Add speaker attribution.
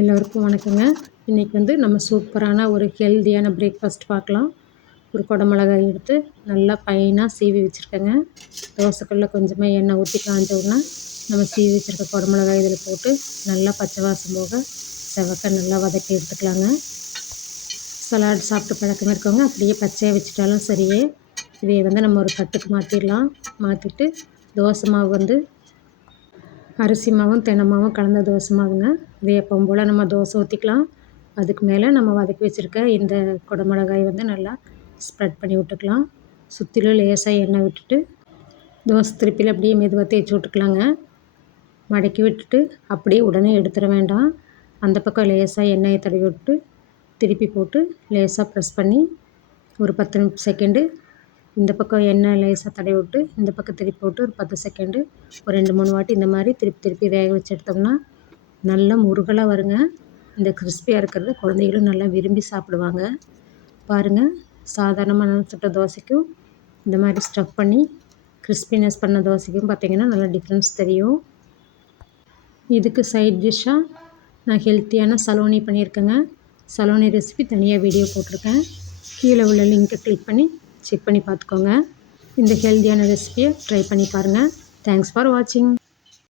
Speaker 1: எல்லோருக்கும் வணக்கங்க. இன்றைக்கி வந்து நம்ம சூப்பரான ஒரு ஹெல்த்தியான பிரேக்ஃபாஸ்ட் பார்க்கலாம். ஒரு குடமிளகாய் எடுத்து நல்லா பைனாக சீவி வச்சுருக்கேங்க. தோசைக்கல்ல கொஞ்சமாக எண்ணெய் ஊற்றி காஞ்ச உடனே நம்ம சீவி வச்சுருக்க குடமிளகாய் இதில் போட்டு நல்லா பச்சை வாசம் போக செவக்க நல்லா வதக்கி எடுத்துக்கலாங்க. சலாட் சாப்பிட்டு பழக்கம் இருக்கவங்க அப்படியே பச்சையாக வச்சுட்டாலும் சரியே. இதை வந்து நம்ம ஒரு தட்டுக்கு மாற்றிடலாம் மாற்றிட்டு தோசை மாவு வந்து அரிசி மாவும் தென்னை மாவும் கலந்த தோசை மாவுங்க. இது எப்பவும் போல் நம்ம தோசை ஊற்றிக்கலாம் அதுக்கு மேலே நம்ம வதக்கி வச்சுருக்க இந்த குடமிளகாய் வந்து நல்லா ஸ்ப்ரெட் பண்ணி விட்டுக்கலாம். சுற்றிலும் லேசாக எண்ணெய் விட்டுட்டு தோசை திருப்பியில் அப்படியே மெதுவாக தேய்ச்சி விட்டுக்கலாங்க. மடக்கி விட்டுட்டு அப்படியே உடனே எடுத்துட வேண்டாம். அந்த பக்கம் லேசாக எண்ணெயை தடவி விட்டு திருப்பி போட்டு லேசாக ப்ரெஸ் பண்ணி ஒரு பத்து செகண்டு இந்த பக்கம் எண்ணெய் லேசாக தடவி விட்டு இந்த பக்கம் திருப்பி போட்டு ஒரு பத்து செகண்டு ஒரு ரெண்டு மூணு வாட்டி இந்த மாதிரி திருப்பி திருப்பி வேக வச்சு எடுத்தோம்னா நல்லா முருகலாக வருங்க. இந்த கிறிஸ்பியாக இருக்கிறது குழந்தைகளும் நல்லா விரும்பி சாப்பிடுவாங்க. பாருங்கள் சாதாரணமான சுட்ட தோசைக்கும் இந்த மாதிரி ஸ்டஃப் பண்ணி கிறிஸ்பினஸ் பண்ண தோசைக்கும் பார்த்திங்கன்னா நல்லா டிஃப்ரென்ஸ் தெரியும். இதுக்கு சைட் டிஷ்ஷாக நான் ஹெல்த்தியான சலோனி பண்ணியிருக்கேங்க. சலோனி ரெசிபி தனியாக வீடியோ போட்டிருக்கேன். கீழே உள்ள லிங்க்கை கிளிக் பண்ணி செக் பண்ணி பார்த்துக்கோங்க. இந்த ஹெல்த்தியான ரெசிபியை ட்ரை பண்ணி பாருங்கள் தேங்க்ஸ் ஃபார் வாட்சிங்